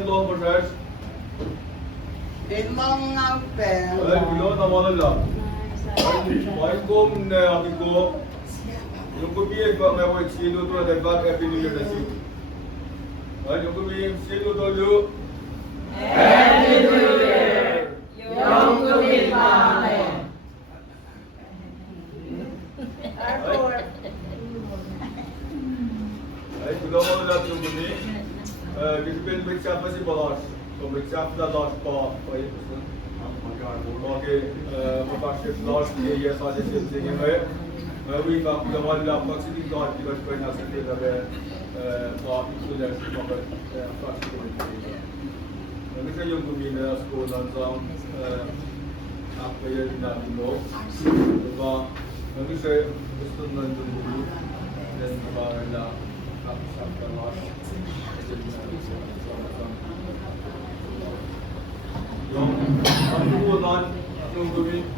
Proses. Limang ngampel. Ay, bilo na malala. Ay, kom ne ako. Yongkumi ba may way sino to na back happy new year na siyo. Ay, Yongkumi sino to yo. Happy New Year! Yongkumi Pame! Ay, bilo malala Yongkumi. Kasi pinagsiapa si Balas. So, magsiapa na last pa. Ay, okay, mapasok last year sa atin sige ngayon. We have the one lab vaccine got because for now since we have part so there's first community. Kasi yung gumina school ng sound after year na no. Diba? Kasi gusto nang dumulo then diba na kapsap ka last. Yung ang tuwan yung gumina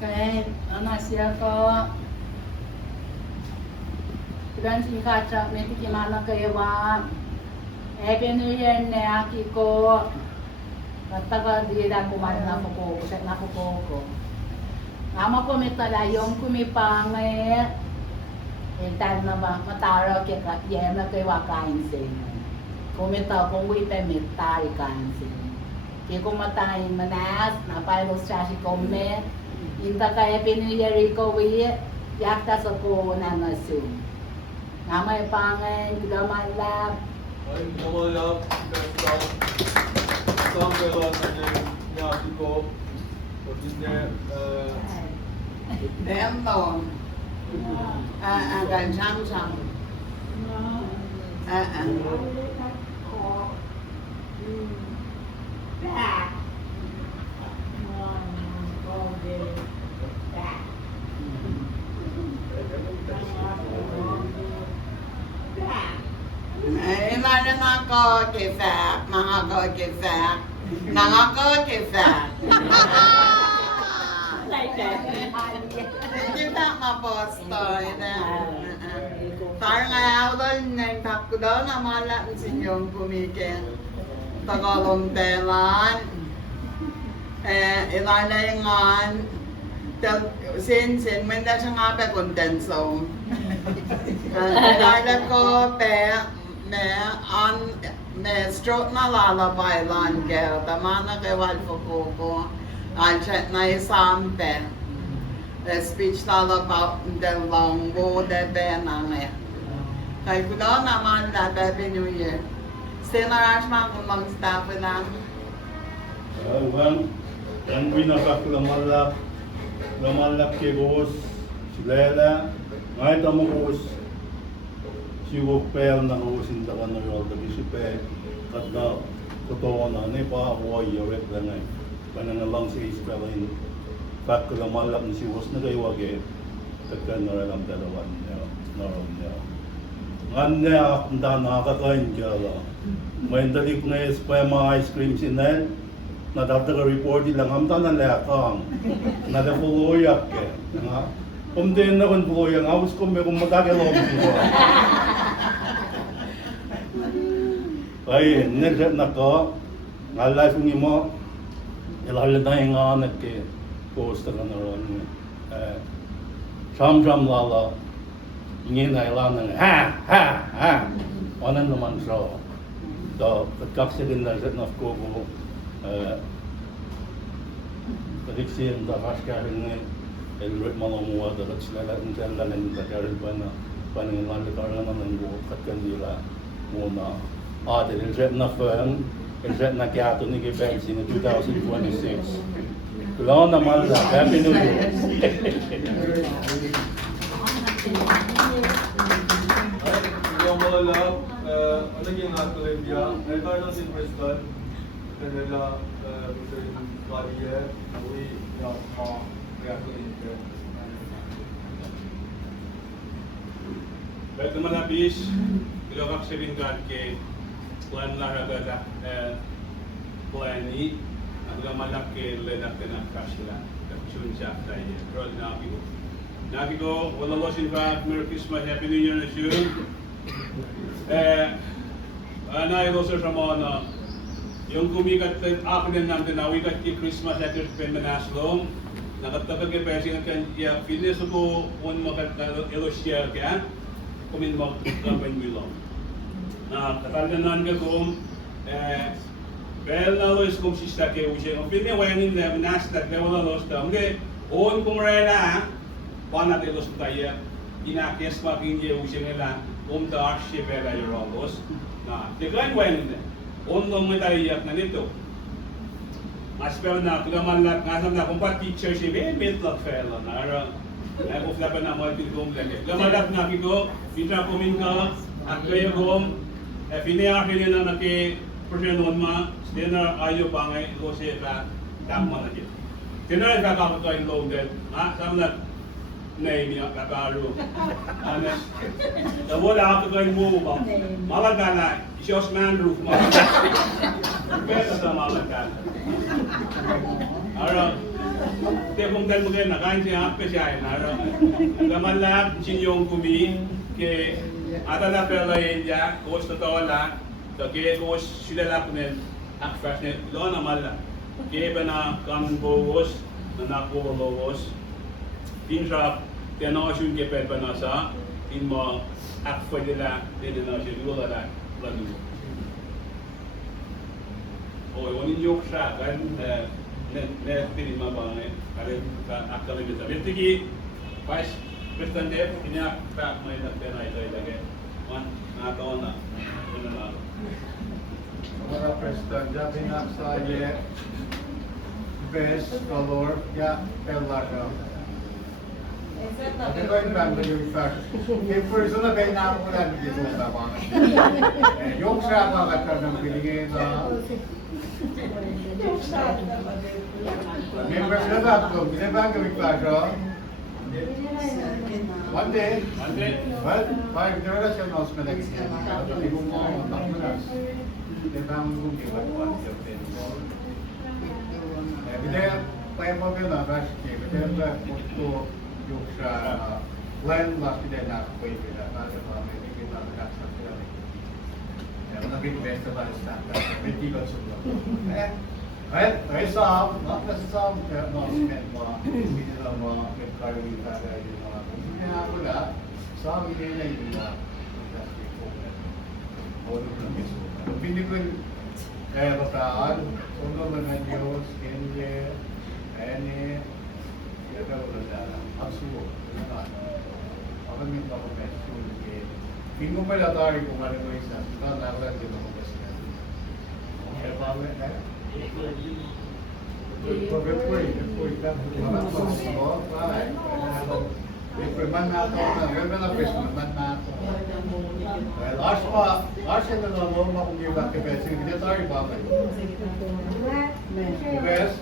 Kaya ano siya ko dan singkaca meti kimana kayo ba Happy New Year ne aki ko kataga dia ko man na ko ko nama ko metala Yongkumi Pame entar na ba matara ke ka yema kay wa kain sin ko meta ko wi pe meta kain sin ke ko matay manas na pa lo sa si ko me inta ka Happy New Year ko wi yakta sa ko na nasu nama pangen kita malap ay mamalap sampai lah saja yang aku Original Bembo. Gan Samsung. Like that. Kita mapostoy na. Parang ayaw nang takbo daw na malat si Yongkumi ke Tagalong telan. Ilalingan sin menda siya nga pa kondenso. Ilalan ko me stroke na lalabay lan ke tamana ke walfo ko al chat na isampe. Speech tala about the long go de benang. Kaya ko daw naman na Happy New Year. Sinarash man kung mag-staff na. Well, dan binasak lamalak ke bos silela ngai tamukos siwo pel na usin ta kan yol da bisipe katna kotona ne pa wo yowet la ngai panan lang si spelling fak lamalak ni siwos na kay wage takkan na ram dalawan no nganne akunda nakakain kala may dalik na pa mga ice cream sinel na dataga report ilang hamta na lekang na da fuloyak ke nga umden na kon fuloyak awus ko me kung magagalaw mo ay nel na ko ngalay kung imo ilal na nga nakke post ka na ron sam lala ingin na ilan ha onan naman so to kapsilin na na ko Kadiksin da haskarin el ritmo mo da sila intenda ng tagal bana paninglan da karana ng buo katkandila muna del jet na firm el jet na gato ni gibensi in 2026 kulona malda Happy New Year Yung mga love, ano yung natuloy niya? Ito yung si Preston. Kanila, gusto yung career, uwi, yung mga natuloy niya. Baik teman habis, kita akan seringkan ke plan laragada plan ini, agak malak ke ledak tenak kasila, tercun jafta ya, rod nabigo, wala losin pa, Merry Christmas, Happy New Year na siya. Ana ilo sa ramona, yung kumikat akin na natin na wikat ki Christmas at Pemenaslong, nakatagag yung pesi ng kanya, fitness ko un ilo share kaya, kumin mo kapan wilong. Na katalganan ka kung bel na los kung sista ke uje, o fitness wayanin na nastat na wala los ta, hindi, on kung rena, panat ilo sa tayo, inakes makinye uje nila, da arsye bela yorongos, na degan wayanin na. Ondong matayyak na nito. Aspel na kudaman lat ngasam na kumpa teacher si be metlak fela na ara. Ay ko flapan na mo pilgom lele. Gamalat na kiko pitra kumin ka at kayo gom finia filina na ke projenon ma stena ayo bangay lo se ba tamma na je. Tena ka ka ka lo del. Ha samna nei mi akaru. Ana. Da wala ka ka mo ba. Malagana Jos man roof mo. Pesa sa malakan. Ara, te kung dal mo kayo nakain siya hape siya ay nara. Gamalap si Yongkumi ke atala pela ya, kos tawala, to ke kos sila lapunen akfas ne lo na mala. Ke bana kamun bogos na nakuha logos. Pinsa tenosyun ke penasa in mo akfa dila tenosyun wala lalu. Oh, ini yoksa kan, ne pilih mabangnya, ada akal lebih besar. Jadi pas Kristen deh, ini apa main nak tenai lagi, man, atau na, mana? Para Preston jadi nak saya best color ya pelado. Ate ko yung banda yung fact. Kaya person na kayo na ako lang dito sa mga. Yung siya mga ng pinigay na members na ba ito? Binabang kami pa siya. Monday. Monday. Well, by generation announcement next year. Ibu mau tak beras. Tentang mungkin buat yang Где поимовена рашки, где вот юша лен лаш где на хуйте, на маме, где на каша где. Я на бит место бариста, бит тига сюда. Ай сам, на сам, на смен ма, видела ма, кари витара и ма. Я була, сам не видела. Вот это. Биникун Bataan, uno mga Diyos, Kenya, Ene, Yada Ulada, Asu, Ako min ako besto ke. Pingo pa latari kung ano mo isa, na nalang din ako kasi. Kaya pa mo eh. Pagkapoy ka, mga mo, pare. Man na to, na pes man na to. Last na mo kung yung bakit kasi hindi tayo ba kayo. Bes.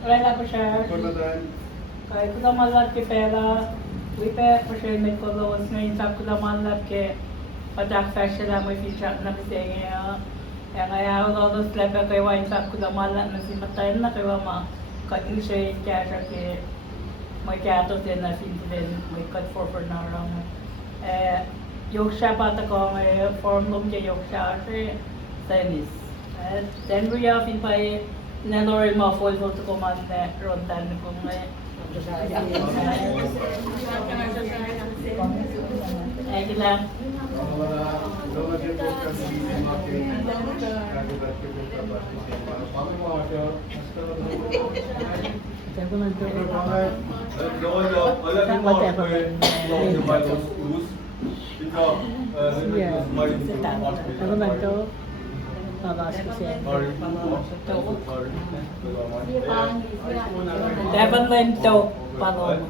Rela ko siya. Kaya ko na malat ke pera. Wipe ko siya may kolos ngayon sa ko na malat ke padak fashion mo feature na kasi ngayon. Kaya kaya ako dos lepe kay wine sa ko na malat na si matayin na kay ma kain siya kaya siya ke may kato din na sin may cut for na lang. Yoksha pata ko may form lum ke yoksha siya tennis. Then we have in pa Nelor mo full to command na rondan kung may ay lang. Devon Lento, Paloma.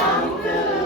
Thank you.